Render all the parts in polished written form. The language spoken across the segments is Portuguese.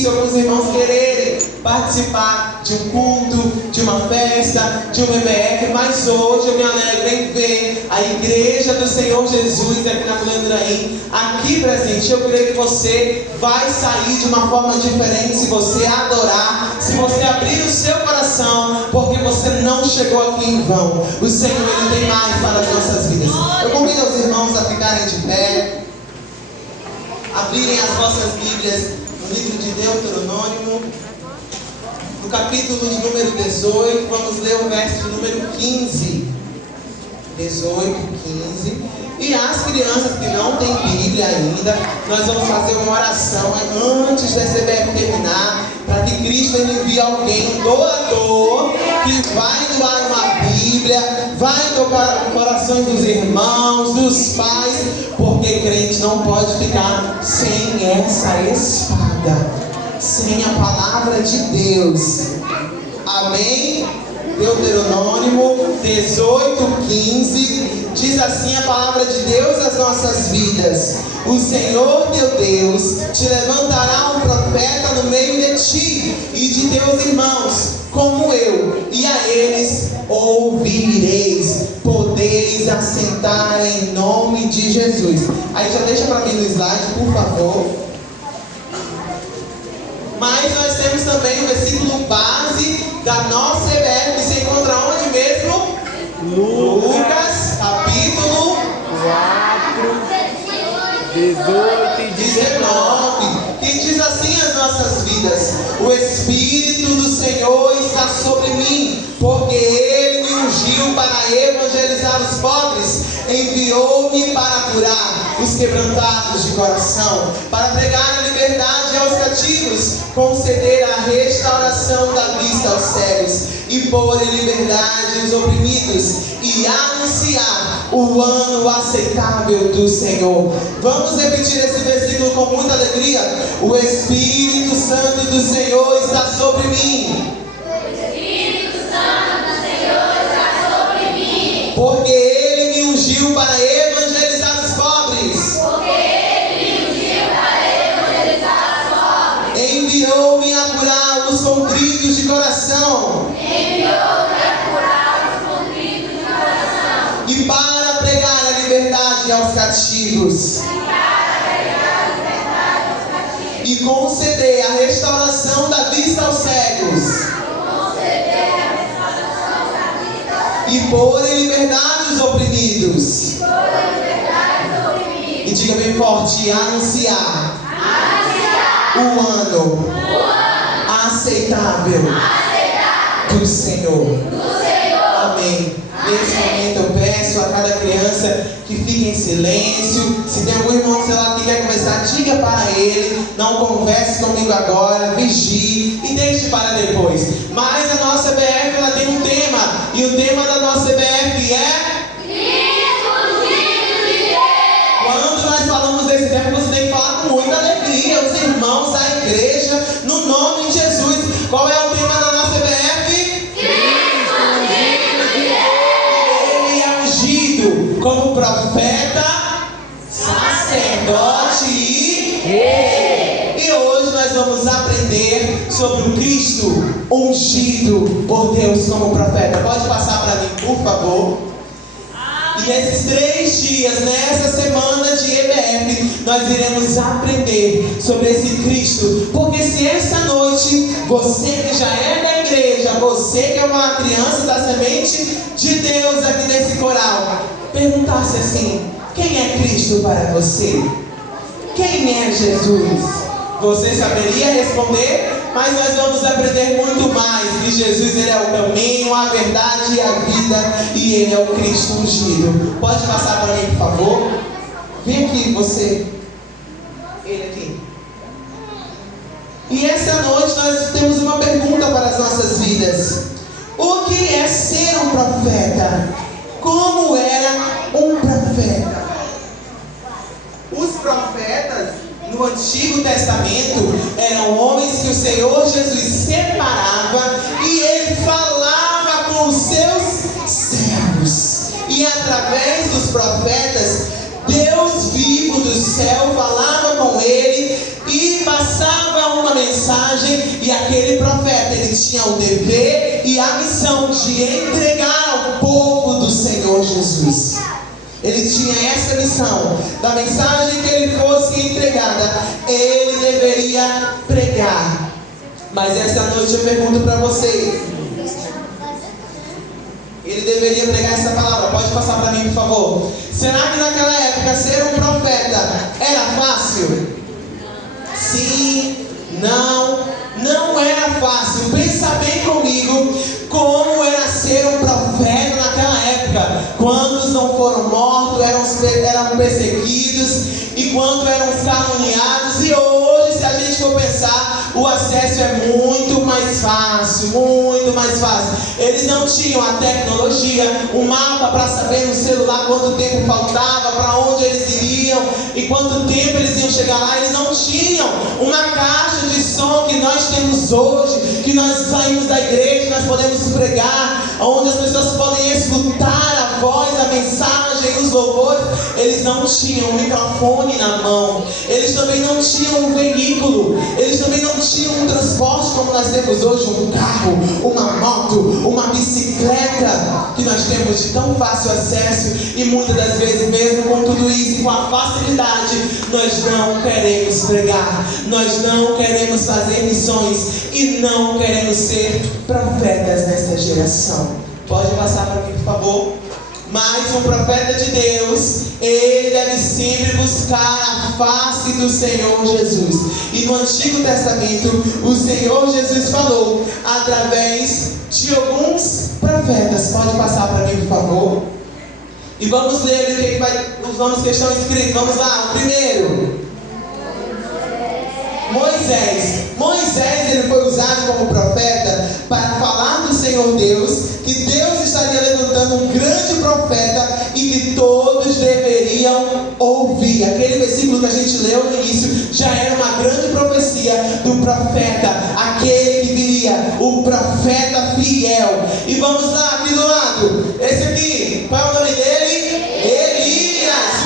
difícil alguns irmãos quererem participar de um culto, de uma festa, de um EBF, mas hoje eu me alegro em ver a igreja do Senhor Jesus aqui na Mulandraim, aqui presente. Eu creio que você vai sair de uma forma diferente se você adorar, se você abrir o seu coração, porque você não chegou aqui em vão. O Senhor, Ele tem mais para as nossas vidas. Eu convido os irmãos a ficarem de pé, abrirem as vossas Bíblias no livro de Deuteronômio, no capítulo de número 18, vamos ler o verso de número 15. 18, 15. E as crianças que não têm Bíblia ainda, nós vamos fazer uma oração antes desse EBF terminar, para que Cristo envie alguém, um doador, que vai doar uma Bíblia, vai tocar os corações dos irmãos, dos pais, porque crente não pode ficar sem essa espada, sem a palavra de Deus. Amém? Deuteronômio 18, 15, diz assim a palavra de Deus às nossas vidas: o Senhor teu Deus te levantará um profeta no meio de ti e de teus irmãos, como eu, e a eles ouvireis. Podeis assentar em nome de Jesus. Aí já deixa para mim no slide, por favor. Mas nós temos também o versículo base da nossa EBF, que se encontra onde mesmo? Lucas, capítulo 4, 18 e 19, que diz assim as nossas vidas: o Espírito do Senhor está sobre mim, porque Ele me ungiu para evangelizar os pobres, enviou-me para curar os quebrantados de coração, para pregar a liberdade aos cativos, conceder a restauração da vista aos cegos, e pôr em liberdade os oprimidos, e anunciar o ano aceitável do Senhor. Vamos repetir esse versículo com muita alegria. O Espírito Santo do Senhor está sobre mim. O Espírito Santo do Senhor está sobre mim. Porque Ele me ungiu para evangelizar os pobres. Porque Ele me ungiu para evangelizar os pobres. Enviou-me a curar os contritos de coração. Enviou-me a curar os contritos de coração. E para pregar a liberdade aos cativos. E conceder a restauração da vista aos cegos. E pôr em liberdade os oprimidos. E diga bem forte: anunciar o ano aceitável do Senhor. Amém. Nesse momento eu peço a cada criança que fique em silêncio. Se tem algum irmão do seu lado que quer conversar, diga para ele. Não converse comigo agora, vigie e deixe para depois. Mas a nossa EBF, ela tem um tema, e o tema da nossa EBF é quando nós falamos desse tema, você tem que falar com muita alegria, os irmãos, a igreja, no nome de Jesus. Qual é o tema da nossa EBF? Como profeta, sacerdote e rei. E hoje nós vamos aprender sobre o Cristo ungido por Deus como profeta. Pode passar para mim, por favor. E nesses 3 dias, nessa semana de EBF, nós iremos aprender sobre esse Cristo. Porque se essa noite, você que já é da igreja, você que é uma criança da semente de Deus aqui nesse coral, perguntasse assim: quem é Cristo para você? Quem é Jesus? Você saberia responder? Mas nós vamos aprender muito mais. Que Jesus, Ele é o caminho, a verdade e a vida, e Ele é o Cristo ungido. Pode passar para mim, por favor? Vem aqui, você. Ele aqui. E essa noite nós temos uma pergunta para as nossas vidas: o que é ser um profeta? Como era um profeta? Os profetas no Antigo Testamento eram homens que o Senhor Jesus separava, e Ele falava com os seus servos. E através dos profetas, Deus vivo do céu falava com ele e passava uma mensagem mensagem, e aquele profeta, ele tinha o dever e a missão de entregar ao povo do Senhor Jesus. Ele tinha essa missão, da mensagem que ele fosse entregada, ele deveria pregar. Mas essa noite eu pergunto para vocês, ele deveria pregar essa palavra? Pode passar para mim, por favor. Será que naquela época ser um profeta era fácil? Sim, não era fácil. Pensa bem comigo como era ser um profeta naquela época. Quantos não foram mortos, eram perseguidos, e quantos eram caluniados. E hoje, se a gente for pensar, o acesso é muito mais fácil, muito mais fácil. Eles não tinham a tecnologia, um mapa para saber no celular quanto tempo faltava, para onde eles iriam e quanto tempo eles iam chegar lá. Eles não tinham uma caixa de som que nós temos hoje, que nós saímos da igreja, nós podemos pregar, onde as pessoas podem escutar a voz, a mensagem, os louvores. Eles não tinham um microfone na mão, eles também não tinham um veículo, eles também não tinham um transporte como nós temos hoje, um carro, uma moto, uma bicicleta, que nós temos de tão fácil acesso. E muitas das vezes, mesmo com tudo isso e com a facilidade, nós não queremos pregar, nós não queremos fazer missões e não queremos ser profetas nessa geração. Pode passar para mim, por favor? Mas um profeta de Deus, ele deve sempre buscar a face do Senhor Jesus. E no Antigo Testamento, o Senhor Jesus falou através de alguns profetas. Pode passar para mim, por favor? E vamos ler os nomes que estão escritos. Vamos lá, o primeiro. Moisés, ele foi usado como profeta para falar do Senhor Deus, que Deus estaria levantando um grande profeta e que todos deveriam ouvir. Aquele versículo que a gente leu no início já era uma grande profecia do profeta, aquele que viria, o profeta fiel. E vamos lá, aqui do lado, esse aqui, qual é o nome dele? Elias.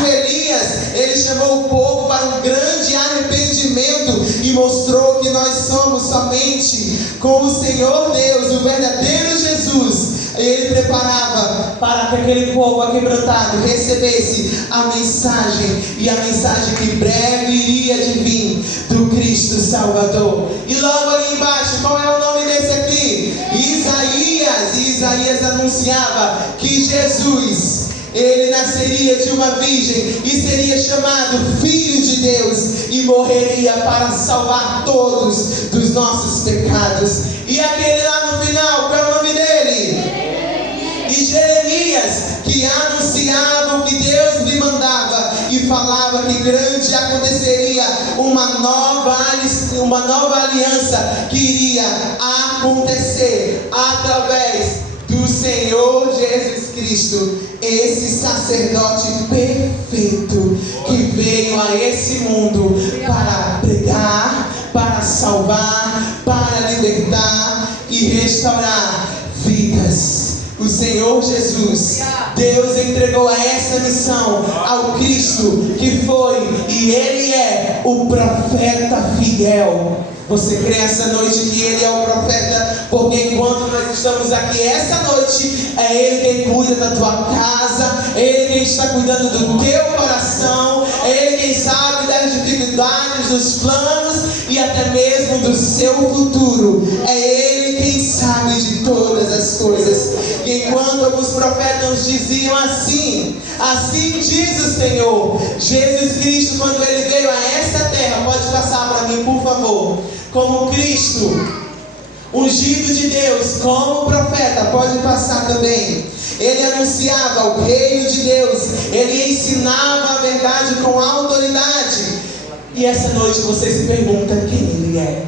O Elias, ele chamou o povo para um grande arrependimento e mostrou que nós somos somente com o Senhor Deus, o verdadeiro Jesus. Ele preparava para que aquele povo aquebrantado recebesse a mensagem, e a mensagem que breve iria de vir do Cristo Salvador. E logo ali embaixo, qual é o nome desse aqui? Isaías. E Isaías anunciava que Jesus, ele nasceria de uma virgem e seria chamado Filho de Deus e morreria para salvar todos dos nossos pecados. E aquele lá no final, qual é o nome dele? E Jeremias, que anunciava o que Deus lhe mandava e falava que grande aconteceria uma nova aliança que iria acontecer através do Senhor Jesus Cristo, esse sacerdote perfeito que veio a esse mundo para pregar, para salvar, para libertar e restaurar vidas. O Senhor Jesus, Deus entregou a essa missão ao Cristo, que foi e Ele é o profeta fiel. Você crê essa noite que Ele é o profeta? Porque enquanto nós estamos aqui essa noite, é Ele quem cuida da tua casa, é Ele quem está cuidando do teu coração, é Ele quem sabe das dificuldades, dos planos e até mesmo do seu futuro. É Ele quem sabe de todas as coisas. E enquanto alguns profetas nos diziam assim diz o Senhor, Jesus Cristo, quando Ele veio a essa terra, pode passar para mim, por favor, como Cristo, ungido de Deus, como profeta, pode passar também. Ele anunciava o reino de Deus, Ele ensinava a verdade com autoridade. E essa noite você se pergunta quem Ele é.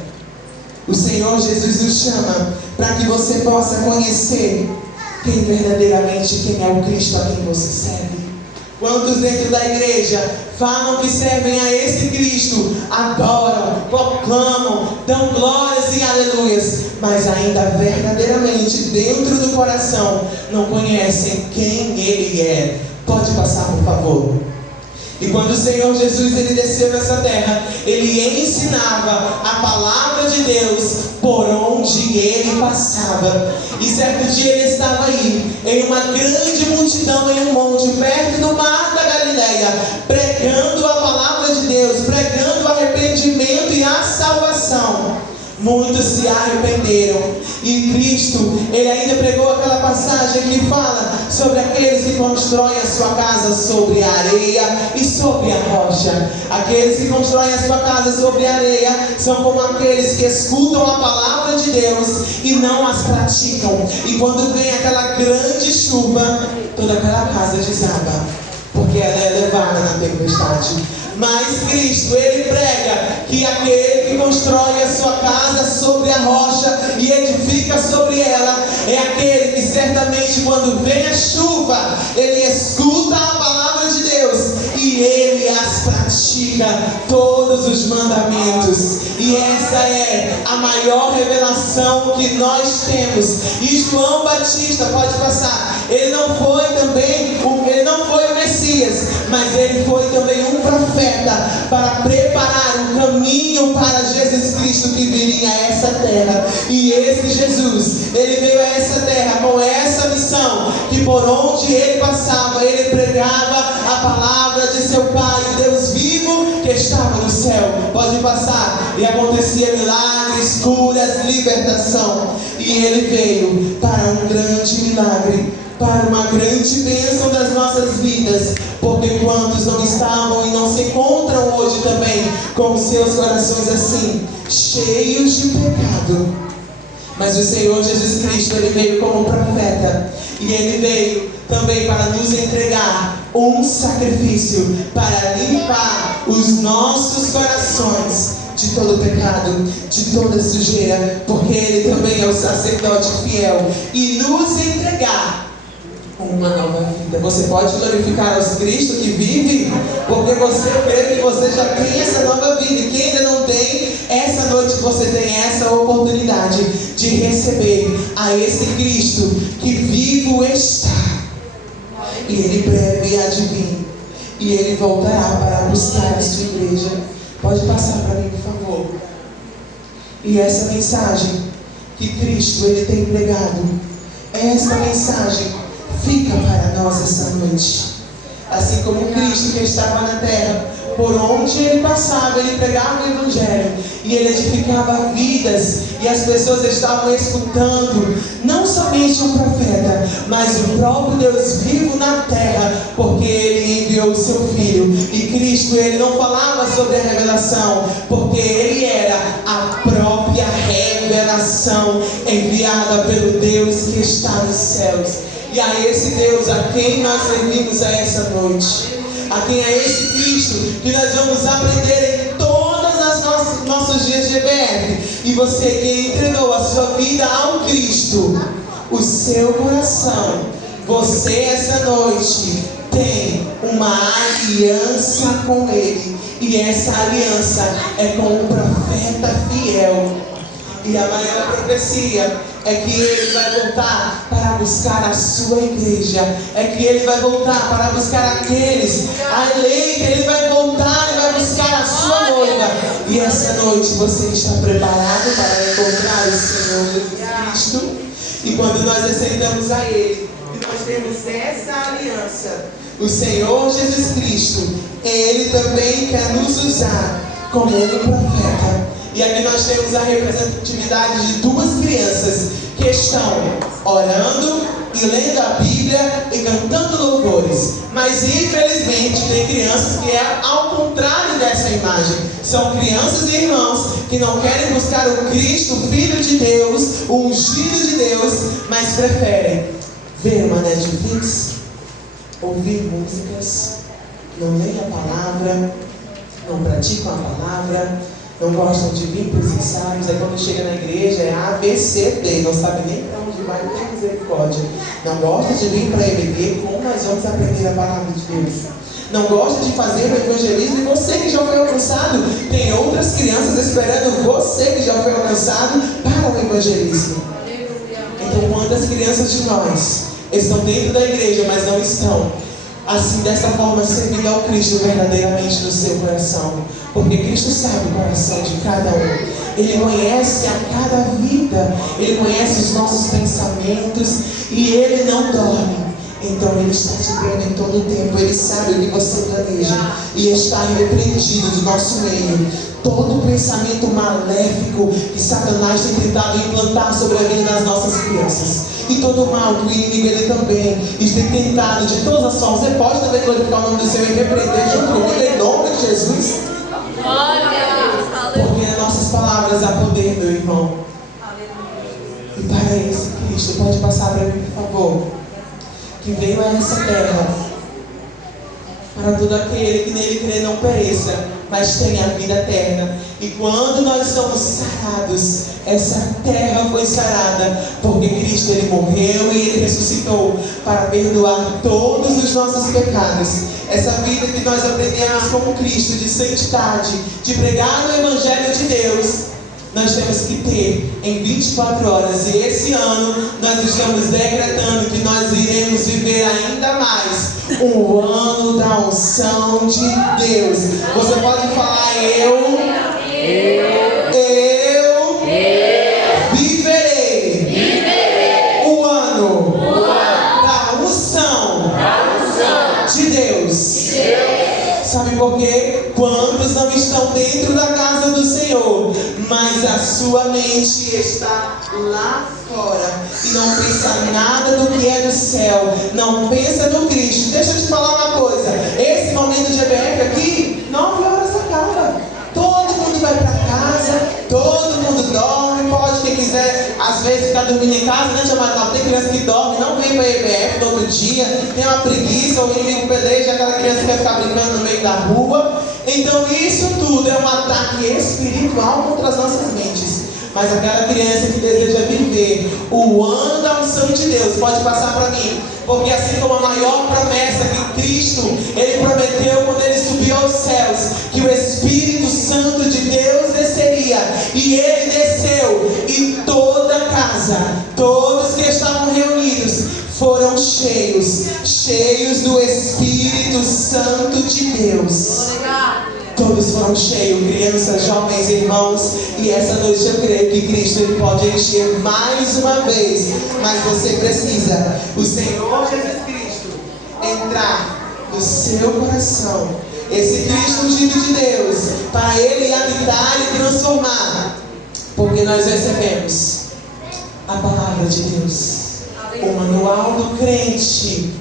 O Senhor Jesus nos chama para que você possa conhecer quem é o Cristo a quem você serve. Quantos dentro da igreja falam que servem a esse Cristo, adoram, proclamam, dão glórias e aleluias, mas ainda verdadeiramente dentro do coração não conhecem quem Ele é? Pode passar, por favor. E quando o Senhor Jesus ele desceu nessa terra, ele ensinava a palavra de Deus por onde ele passava. E certo dia ele estava aí, em uma grande multidão, em um monte, perto do mar da Galileia, pregando a palavra de Deus, pregando o arrependimento e a salvação. Muitos se arrependeram. E Cristo, ele ainda pregou aquela passagem que fala sobre aqueles que constroem a sua casa sobre a areia e sobre a rocha. Aqueles que constroem a sua casa sobre a areia são como aqueles que escutam a palavra de Deus e não as praticam. E quando vem aquela grande chuva, toda aquela casa desaba, porque ela é levada na tempestade. Mas Cristo, ele prega que aquele que constrói a sua casa sobre a rocha e edifica sobre ela é aquele que certamente quando vem a chuva, ele escuta a palavra de Deus e ele as pratica, todos os mandamentos. E essa é a maior revelação que nós temos. E João Batista, pode passar, ele não foi o Messias, mas ele foi também um profeta para preparar um caminho para Jesus Cristo que viria a essa terra. E esse Jesus, ele veio a essa terra com essa missão, que por onde ele passava, ele pregava a palavra de seu Pai, o Deus vivo que estava no céu. Pode passar. E acontecia milagres, curas, libertação. E ele veio para um grande milagre, para uma grande bênção das nossas vidas, porque quantos não estavam e não se encontram hoje também com seus corações assim, cheios de pecado. Mas o Senhor Jesus Cristo, ele veio como profeta, e ele veio também para nos entregar um sacrifício para limpar os nossos corações de todo pecado, de toda sujeira, porque ele também é o sacerdote fiel, e nos entregar uma nova vida. Você pode glorificar aos Cristo que vive, porque você crê que você já tem essa nova vida. E quem ainda não tem, essa noite você tem essa oportunidade de receber a esse Cristo que vivo está. E ele breve há de vir, e ele voltará para buscar a sua igreja. Pode passar para mim, por favor. E essa mensagem que Cristo ele tem pregado, essa mensagem fica para nós essa noite. Assim como Cristo que estava na terra, por onde ele passava, ele pregava o Evangelho e ele edificava vidas, e as pessoas estavam escutando não somente um profeta, mas o próprio Deus vivo na terra, porque ele enviou o seu Filho. E Cristo, ele não falava sobre a revelação, porque ele era a própria revelação enviada pelo Deus que está nos céus. E a esse Deus a quem nós servimos a essa noite, a quem é esse Cristo que nós vamos aprender em todos os nossos dias de EBF. E você que entregou a sua vida ao Cristo, o seu coração, você essa noite tem uma aliança com Ele, e essa aliança é com um profeta fiel. E a maior profecia é que ele vai voltar para buscar a sua igreja, é que ele vai voltar para buscar aqueles a eleitos, ele vai voltar e vai buscar a sua noiva. E essa noite você está preparado para encontrar o Senhor Jesus Cristo? E quando nós aceitamos a Ele, e nós temos essa aliança, o Senhor Jesus Cristo, Ele também quer nos usar como um profeta. E aqui nós temos a representatividade de duas crianças que estão orando e lendo a Bíblia e cantando louvores. Mas infelizmente tem crianças que é ao contrário dessa imagem. São crianças e irmãos que não querem buscar o Cristo, o Filho de Deus, o ungido de Deus, mas preferem ver uma Netflix, ouvir músicas, não leem a palavra, não praticam a palavra, não gostam de vir para os ensaios. Aí quando chega na igreja é A, B, C, D, não sabe nem para onde vai, não tem misericórdia. Não gosta de vir para a EBD, como nós vamos aprender a palavra de Deus? Não gosta de fazer o evangelismo, e você que já foi alcançado, tem outras crianças esperando você que já foi alcançado para o evangelismo. Então quantas crianças de nós estão dentro da igreja, mas não estão assim, dessa forma, servindo ao Cristo verdadeiramente no seu coração. Porque Cristo sabe o coração de cada um. Ele conhece a cada vida. Ele conhece os nossos pensamentos. E Ele não dorme. Então Ele está te vendo em todo o tempo. Ele sabe o que você planeja. E está irrepreendido do nosso meio todo pensamento maléfico que Satanás tem tentado implantar sobre a vida das nossas crianças. E todo o mal do inimigo, ele também tem tentado de todas as formas. Você pode também glorificar o nome do Senhor e repreender junto comigo em nome de Jesus. Porque nas nossas palavras há poder, meu irmão. E para esse Cristo, pode passar para mim, por favor, que veio a essa terra para todo aquele que nele crê não pereça, mas tenha a vida eterna. E quando nós somos sarados, essa terra foi sarada, porque Cristo, Ele morreu e Ele ressuscitou para perdoar todos os nossos pecados. Essa vida que nós aprendemos com Cristo, de santidade, de pregar o Evangelho de Deus, nós temos que ter em 24 horas. E esse ano nós estamos decretando que nós iremos viver ainda mais um ano da unção de Deus. Você pode falar: eu viverei o ano da unção de Deus. Sabe por quê? Quantos não estão dentro da casa do Senhor, mas a sua mente está lá fora e não pensa nada do que é do céu, não pensa no Cristo. Deixa eu te falar uma coisa: esse momento de EBF aqui, 9 horas acaba. Todo mundo vai para casa, todo mundo dorme. Pode, quem quiser, às vezes ficar dormindo em casa, né, chamado? Tem criança que dorme, não vem para a EBF no outro dia, tem uma preguiça, o inimigo peleja, aquela criança quer ficar brincando no meio da rua. Então isso tudo é um ataque espiritual contra as nossas mentes. Mas aquela criança que deseja viver o ano da unção de Deus, pode passar para mim. Porque assim como a maior promessa que Cristo, Ele prometeu quando Ele subiu aos céus, que o Espírito Santo de Deus desceria. E Ele desceu, e toda a casa, todos que estavam reunidos, foram cheios do Espírito Santo de Deus. Todos foram cheios, crianças, jovens, irmãos. E essa noite eu creio que Cristo, Ele pode encher mais uma vez. Mas você precisa, o Senhor Jesus Cristo, entrar no seu coração. Esse Cristo ungido de Deus, para Ele habitar e transformar. Porque nós recebemos a palavra de Deus, o manual do crente,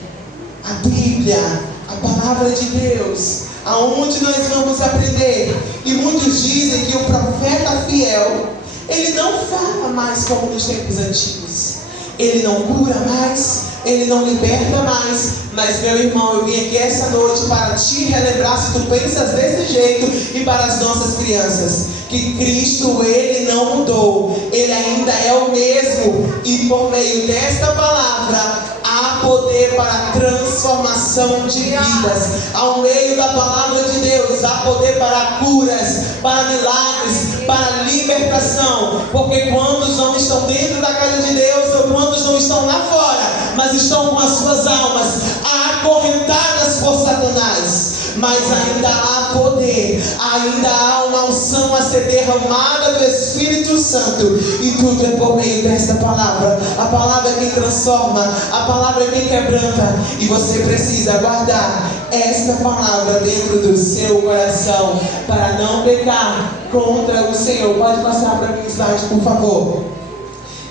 a Bíblia, a palavra de Deus, aonde nós vamos aprender. E muitos dizem que o profeta fiel, ele não fala mais como nos tempos antigos, ele não cura mais, ele não liberta mais. Mas, meu irmão, eu vim aqui essa noite para te relembrar, se tu pensas desse jeito, e para as nossas crianças, que Cristo, Ele não mudou, Ele ainda é o mesmo. E por meio desta palavra há poder para transformação de vidas. Ao meio da palavra de Deus há poder para curas, para milagres, para libertação. Porque quantos não estão dentro da casa de Deus, ou quantos não estão lá fora, mas estão com as suas almas acorrentadas por Satanás. Mas ainda há poder, ainda há uma unção a ser derramada do Espírito Santo. E tudo é por meio desta palavra. A palavra é quem transforma, a palavra é quem quebranta. E você precisa guardar esta palavra dentro do seu coração, para não pecar contra o Senhor. Pode passar para mim o slide, por favor.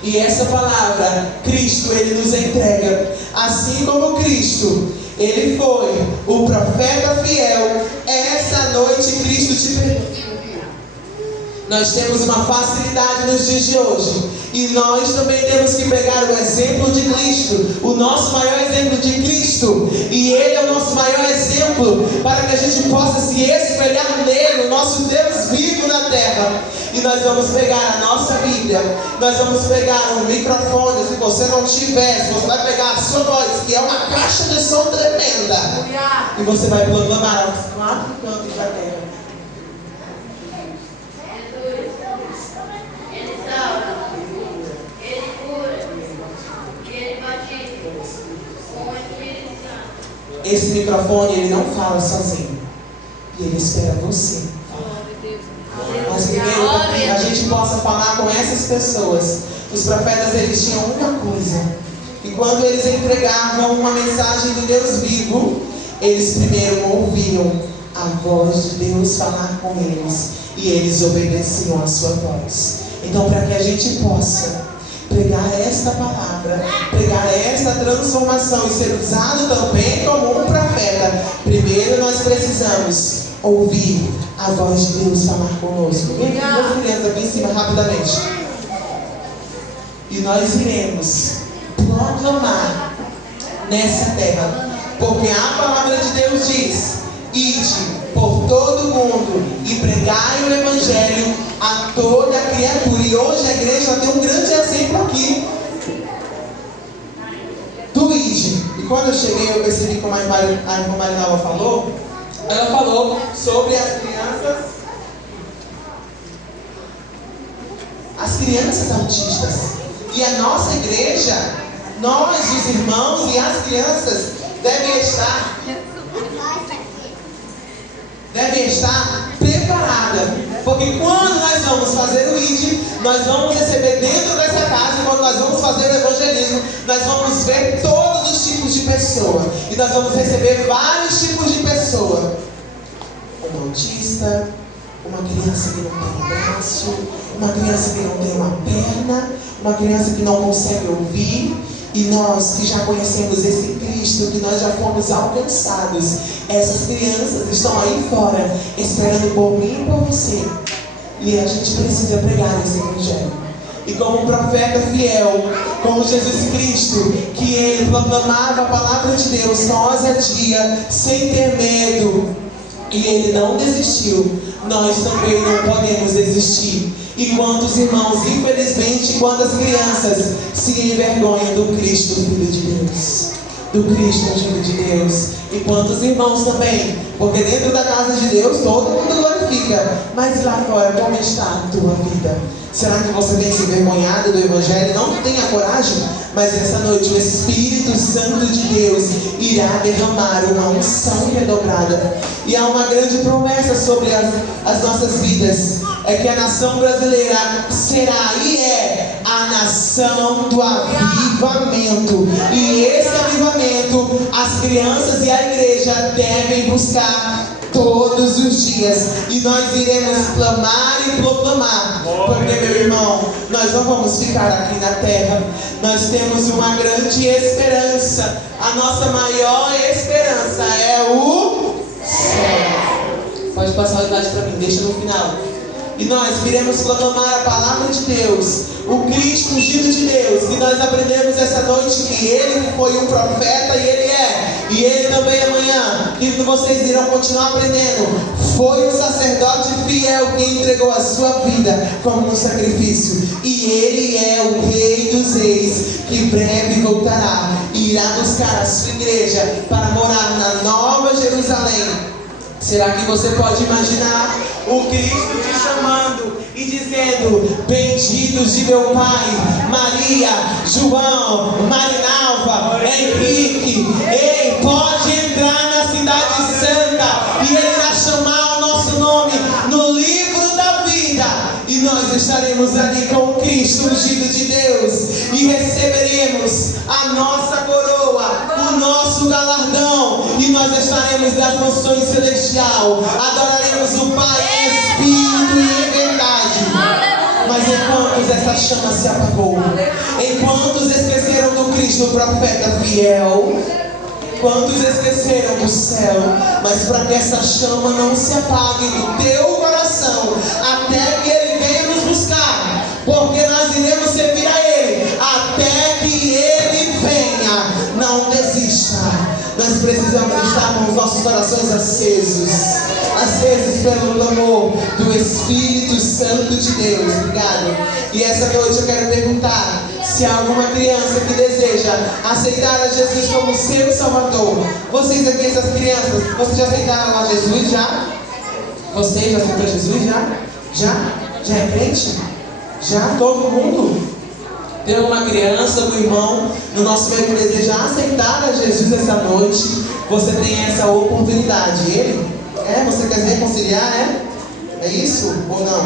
E essa palavra, Cristo, Ele nos entrega. Assim como Cristo, Ele foi o profeta fiel, essa noite Cristo te permite. Nós temos uma facilidade nos dias de hoje, e nós também temos que pegar o exemplo de Cristo, o nosso maior exemplo de Cristo, e Ele é o nosso maior exemplo, para que a gente possa se espelhar nele, o nosso Deus vivo na terra. E nós vamos pegar a nossa Bíblia, nós vamos pegar um microfone, se você não tiver, você vai pegar a sua voz, que é uma caixa de som tremenda, e você vai proclamar aos 4 cantos da terra. esse microfone, ele não fala sozinho. E ele espera você. Mas primeiro, para que a gente possa falar com essas pessoas, os profetas, eles tinham uma coisa. E quando eles entregavam uma mensagem do Deus vivo, eles primeiro ouviam a voz de Deus falar com eles. E eles obedeciam a sua voz. Então, para que a gente possa pregar esta palavra, pregar esta transformação e ser usado também como um profeta, primeiro nós precisamos ouvir a voz de Deus falar conosco. Vem aqui, duas crianças aqui em cima rapidamente. E nós iremos proclamar nessa terra, porque a palavra de Deus diz: ide por todo mundo e pregai o evangelho a toda criatura. E hoje a igreja tem um grande exemplo aqui do ide. E quando eu cheguei, eu percebi como a irmã Marinalva falou. Ela falou sobre as crianças autistas. E a nossa igreja, nós, os irmãos e as crianças, devem estar preparadas. Porque quando nós vamos fazer o ID, nós vamos receber dentro dessa casa, quando nós vamos fazer o evangelismo, nós vamos ver todos os tipos de pessoa. E nós vamos receber vários tipos de pessoa. Um autista, uma criança que não tem um braço, uma criança que não tem uma perna, uma criança que não consegue ouvir. E nós que já conhecemos esse Cristo, que nós já fomos alcançados, essas crianças estão aí fora, esperando por mim e por você. E a gente precisa pregar esse evangelho. E como um profeta fiel, como Jesus Cristo, que ele proclamava a palavra de Deus com ousadia, sem ter medo, e ele não desistiu, nós também não podemos desistir. E quantos irmãos, infelizmente, quantas crianças se envergonham do Cristo, Filho de Deus, do Cristo, Filho de Deus. E quantos irmãos também, porque dentro da casa de Deus todo mundo glorifica, mas lá fora como está a tua vida? Será que você tem se envergonhado do Evangelho? Não tenha coragem, mas essa noite o Espírito Santo de Deus irá derramar uma unção redobrada. E há uma grande promessa sobre as nossas vidas. É que a nação brasileira será e é a nação do avivamento. E esse avivamento, as crianças e a igreja devem buscar todos os dias. E nós iremos clamar e proclamar. Porque, meu irmão, nós não vamos ficar aqui na terra. Nós temos uma grande esperança. A nossa maior esperança é o céu. Pode passar a idade para mim, deixa no final. E nós iremos proclamar a palavra de Deus, o Cristo ungido de Deus. E nós aprendemos essa noite que Ele foi um profeta e Ele é. E Ele também amanhã, que vocês irão continuar aprendendo, foi um sacerdote fiel que entregou a sua vida como um sacrifício. E Ele é o Rei dos Reis, que breve voltará e irá buscar a sua igreja para morar na Nova Jerusalém. Será que você pode imaginar o Cristo te chamando e dizendo: benditos de meu Pai, Maria, João, Marinalva, Henrique, ei, pode entrar na cidade santa, e Ele irá chamar o nosso nome no livro da vida, e nós estaremos ali com o Cristo ungido de Deus, e receberemos a nossa coroa, o nosso galardão, e nós estaremos nas mansões celestial, adoraremos o Pai em espírito e em verdade. Mas enquanto essa chama se apagou, enquanto esqueceram do Cristo, o profeta fiel, quantos esqueceram do céu, mas para que essa chama não se apague do teu coração, até que Ele venha nos buscar, porque nós iremos servir a Ele, até que Ele venha. Não desista. Nós precisamos estar com os nossos corações acesos pelo amor do Espírito Santo de Deus. Obrigado. E essa noite eu quero perguntar se há alguma criança que deseja aceitar a Jesus como seu Salvador. Vocês aqui, essas crianças, vocês já aceitaram a Jesus já? Vocês já aceitou Jesus já? Já? Já é crente? Já? Todo mundo? Tem alguma criança, algum irmão no nosso meio que deseja aceitar a Jesus essa noite? Você tem essa oportunidade. Ele? Você quer se reconciliar, É isso ou não?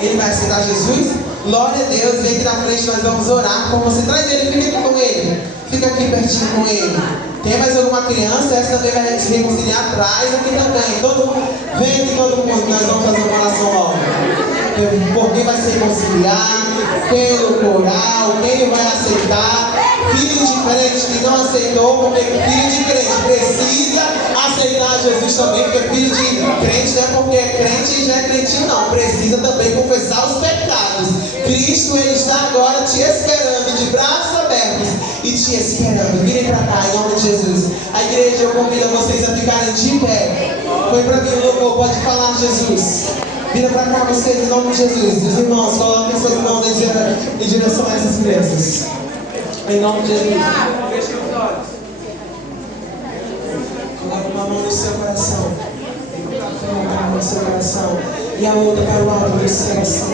Ele vai aceitar Jesus? Glória a Deus, vem aqui na frente, nós vamos orar com você. Traz ele, fica aqui com ele. Fica aqui pertinho com ele. Tem mais alguma criança? Essa também vai se reconciliar atrás, aqui também. Todo mundo, vem aqui todo mundo, nós vamos fazer uma oração logo. Por quem vai se reconciliar, pelo coral, quem vai aceitar. Filho de crente que não aceitou, porque filho de crente precisa aceitar Jesus também, porque filho de crente não é porque é crente e já é crentinho, não. Precisa também confessar os pecados. Cristo, Ele está agora te esperando, de braços abertos e te esperando. Virem para cá, em nome de Jesus. A igreja, eu convido vocês a ficarem de pé. Foi para mim o louvor, pode falar Jesus. Vira para cá vocês, em nome de Jesus. Os irmãos, coloquem suas mãos em direção a essas crianças. Em nome de Jesus. Feche os olhos. Coloque uma mão no seu coração. Coloque uma mão no seu coração. E a outra para o alto do seu coração.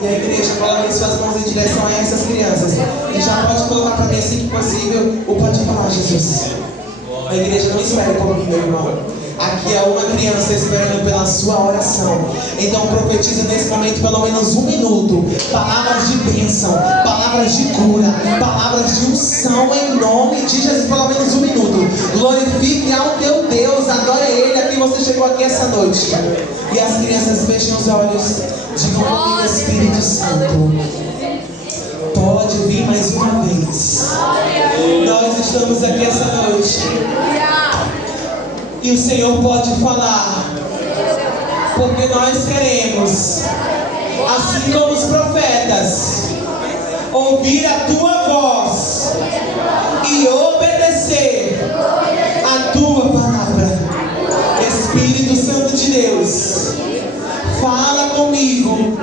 E a igreja coloque suas mãos em direção a essas crianças. E já pode colocar para mim assim que possível. Ou pode falar, Jesus. A igreja não espera por mim, meu irmão. Aqui é uma criança esperando pela sua oração. Então profetiza nesse momento pelo menos 1 minuto. Palavras de bênção, palavras de cura, palavras de unção em nome de Jesus. Pelo menos 1 minuto. Glorifique ao teu Deus, adore Ele. Aqui você chegou aqui essa noite. E as crianças fechem os olhos. Digam comigo, Espírito Santo, pode vir mais uma vez. Nós estamos aqui essa noite. E o Senhor pode falar, porque nós queremos, assim como os profetas, ouvir a tua voz e obedecer a tua palavra. Espírito Santo de Deus, fala comigo,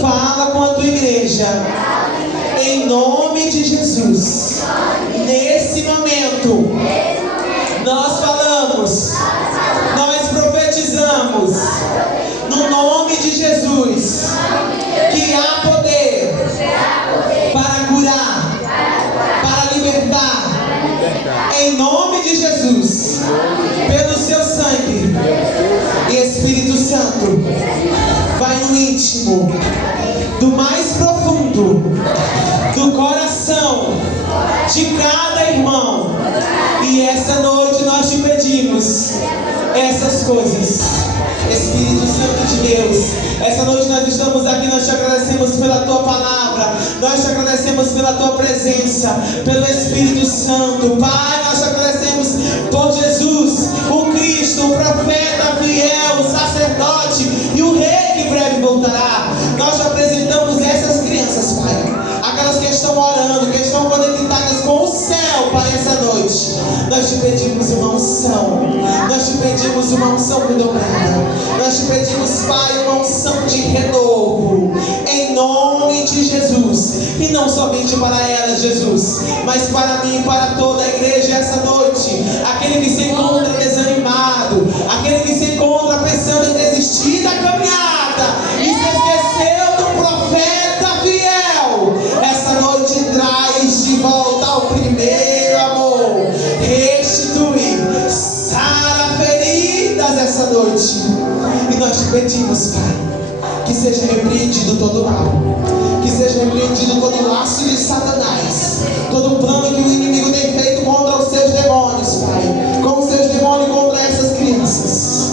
fala com a tua igreja, em nome de Jesus. Nesse momento, nós falamos, nós profetizamos, no nome de Jesus, que há poder para curar, para libertar, em nome de Jesus, pelo seu sangue. E Espírito Santo, vai no íntimo, do mais profundo, do coração de cada irmão. E essa noite nós te pedimos essas coisas. Espírito Santo de Deus, essa noite nós estamos aqui, nós te agradecemos pela tua palavra, nós te agradecemos pela tua presença, pelo Espírito Santo. Pai, nós te agradecemos por Jesus, o Cristo, o profeta fiel, o sacerdote e o rei que breve voltará. Nós te apresentamos essas crianças, Pai, aquelas que estão orando, que estão conectadas com o céu, Pai, essa noite. Nós te pedimos uma unção, nós te pedimos uma unção redobrada, nós te pedimos, Pai, uma unção de renovo, em nome de Jesus. E não somente para elas, Jesus, mas para mim e para toda a igreja essa noite. Aquele que se encontra desanimado, aquele que se encontra pensando em desistir da caminhada e se esqueceu do profeta fiel, essa noite traz de volta ao primeiro amor, restitui, sara feridas essa noite. E nós te pedimos, Pai, que seja repreendido todo mal, que seja repreendido todo laço de Satanás, todo plano que o inimigo tem feito contra os seus demônios, Pai, com os seus demônios contra essas crianças.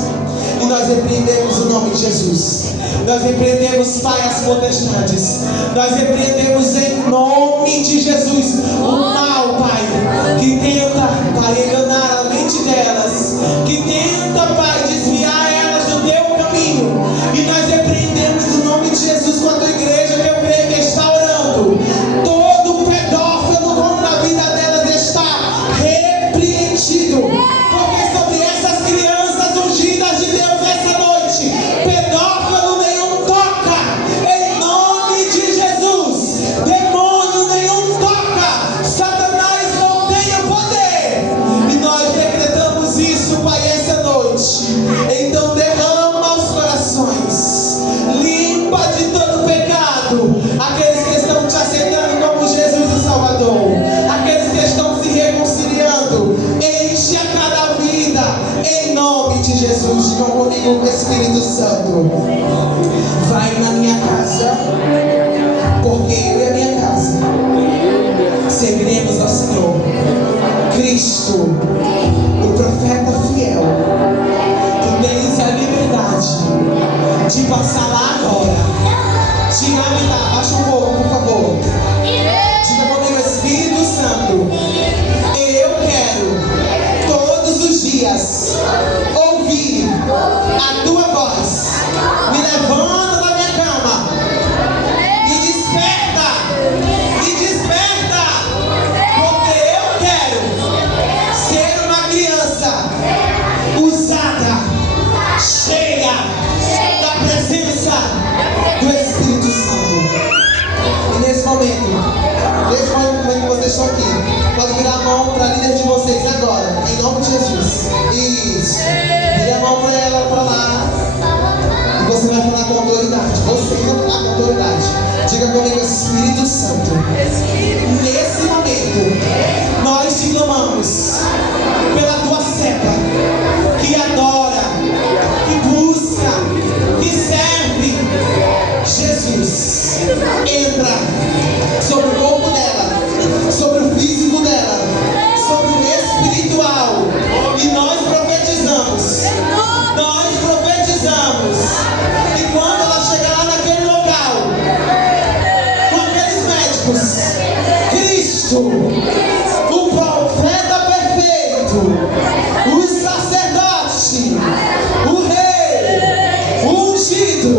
E nós repreendemos o nome de Jesus. Nós repreendemos, Pai, as potestades. Nós repreendemos em nome de Jesus o mal, Pai, que tenta, Pai, enganar a mente delas, que tenta, Pai, desviar elas do teu caminho. E nós repreendemos o nome de Jesus com a tua igreja, que eu creio que está orando. Todo pedófilo contra a vida delas está repreendido. Porque sobre essas crianças ungidas de Deus essa noite, pedófilo nenhum toca, em nome de Jesus. Demônio nenhum toca, Satanás não tem o poder. E nós decretamos isso, Pai, essa noite. Santo, vai na minha casa, porque eu e a minha casa serviremos ao Senhor. Cristo, o profeta fiel, tu tens a liberdade de passar lá agora. Diga lá, baixa um pouco, por favor. Diga comigo, Espírito Santo, eu quero todos os dias ouvir a tua voz. Me levanta da minha cama, me desperta, porque eu quero ser uma criança usada, cheia da presença do Espírito Santo. E nesse momento que vocês estão aqui, pode virar a mão para a líder de vocês agora, em nome de Jesus. Isso. Vira a mão para ela, para lá. E você vai falar com autoridade. Você vai falar com autoridade. Diga comigo, Espírito Santo. Nesse momento, nós te clamamos pela tua serva, que adora, que busca, que serve. Jesus, entra sobre o corpo dela, sobre o físico dela, sobre o espiritual. E nós profetizamos que quando ela chegar lá naquele local, com aqueles médicos, Cristo, o profeta perfeito, o sacerdote, o rei, o ungido,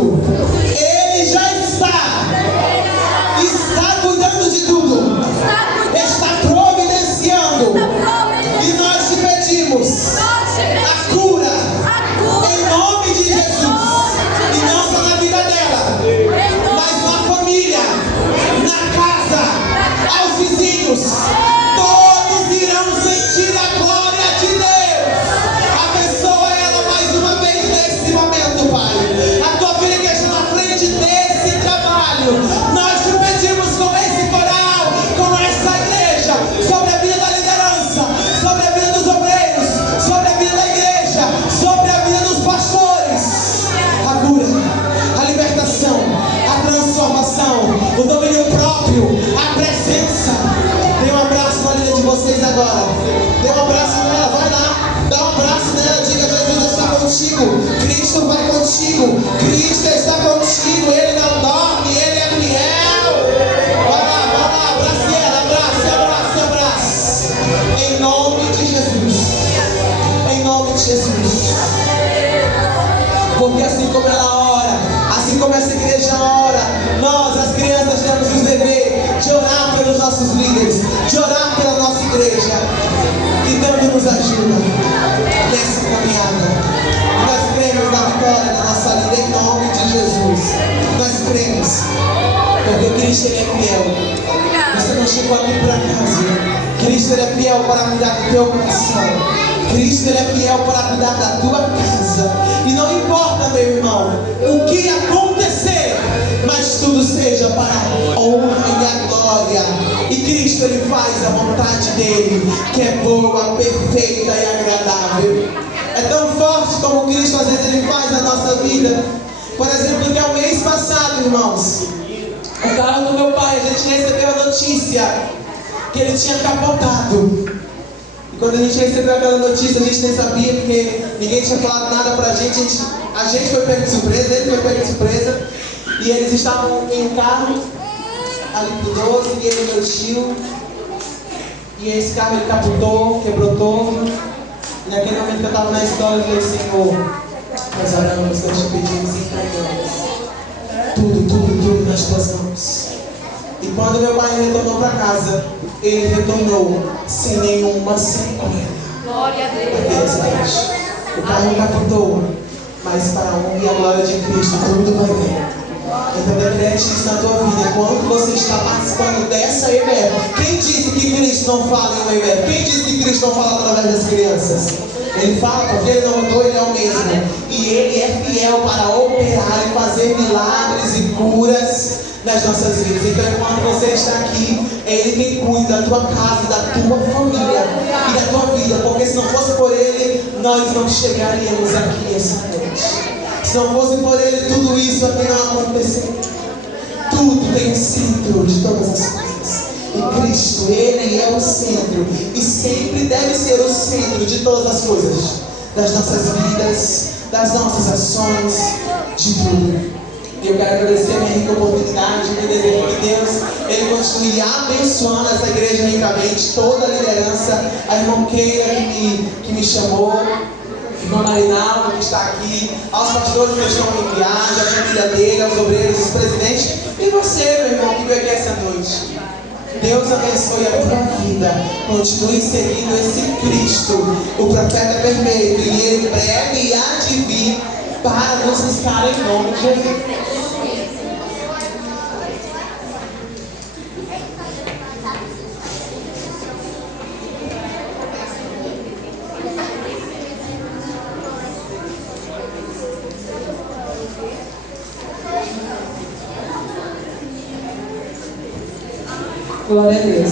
ele já está cuidando de tudo, está providenciando. E nós te pedimos a cura em nome de Jesus. E não só na vida dela, mas na família, na casa, aos vizinhos. Todos irão sentir a glória de Deus. Abençoa ela mais uma vez nesse momento, Pai. A tua filha que está na frente desse trabalho, nós te pedimos com esse coral, com essa igreja, sobre a vida da liderança, sobre a vida dos obreiros, sobre a vida da igreja, sobre a vida dos pastores. A cura, a libertação, a transformação, o domínio próprio, a presença. Dê um abraço na líder de vocês agora. Dê um abraço nela, vai lá, dá um abraço nela, diga: Jesus está contigo, Cristo vai contigo, Cristo está contigo, Ele não dorme, Ele é fiel. Vai lá, abrace ela, abrace. Em nome de Jesus. Em nome de Jesus. Porque assim como ela ora, assim como essa igreja ora, nós, as crianças, temos o dever de orar pelos nossos líderes, de orar pela nossa igreja. E Deus nos ajuda nessa caminhada. Nós cremos na vitória da nossa vida em nome de Jesus. Nós cremos, porque Cristo, Ele é fiel. Você não chegou aqui por acaso. Cristo, Ele é fiel para cuidar do teu coração. Cristo, Ele é fiel para cuidar da tua casa. E não importa, meu irmão, o que acontecer, mas tudo seja para a honra e a glória. E Cristo, Ele faz a vontade dEle, que é boa, perfeita e agradável. É tão forte como Cristo às vezes Ele faz na nossa vida. Por exemplo, que é o mês passado, irmãos, o carro do meu pai, a gente recebeu a notícia que ele tinha capotado. E quando a gente recebeu aquela notícia, a gente nem sabia, porque ninguém tinha falado nada pra gente. A gente foi pego de surpresa, ele foi pego de surpresa. E eles estavam em um carro ali pro 12, e ele e meu tio. E esse carro ele capotou, quebrou todo. E naquele momento que eu estava na escola, eu falei: Senhor, nós oramos, nós te pedimos e entregamos tudo nas tuas mãos. E quando meu pai retornou para casa, ele retornou sem nenhuma sequela. Glória a Deus. O carro capotou, mas para a honra e a glória de Cristo, tudo vai bem. Então decrete isso na tua vida. Enquanto você está participando dessa EBF, quem disse que Cristo não fala em uma EBF? Quem disse que Cristo não fala através das crianças? Ele fala porque Ele não mudou, Ele é o mesmo. E Ele é fiel para operar e fazer milagres e curas nas nossas vidas. Então enquanto você está aqui, é Ele quem cuida da tua casa, da tua família e da tua vida. Porque se não fosse por Ele, nós não chegaríamos aqui essa noite. Se não fosse por Ele, tudo isso aqui não aconteceria. Tudo tem o centro de todas as coisas. E Cristo, Ele é o centro. E sempre deve ser o centro de todas as coisas. Das nossas vidas, das nossas ações, de tudo. E eu quero agradecer a minha rica oportunidade. Eu desejo que Deus Ele continue abençoando essa igreja ricamente, toda a liderança, a irmã Keira que me chamou, irmã Marinaldo que está aqui, aos pastores que estão em viagem, a família dele, aos obreiros, os presidentes, e você, meu irmão, que veio aqui essa noite. Deus abençoe a tua vida. Continue seguindo esse Cristo, o profeta perfeito, e Ele breve há de vir para nos buscar em nome de Jesus. Glória a Deus.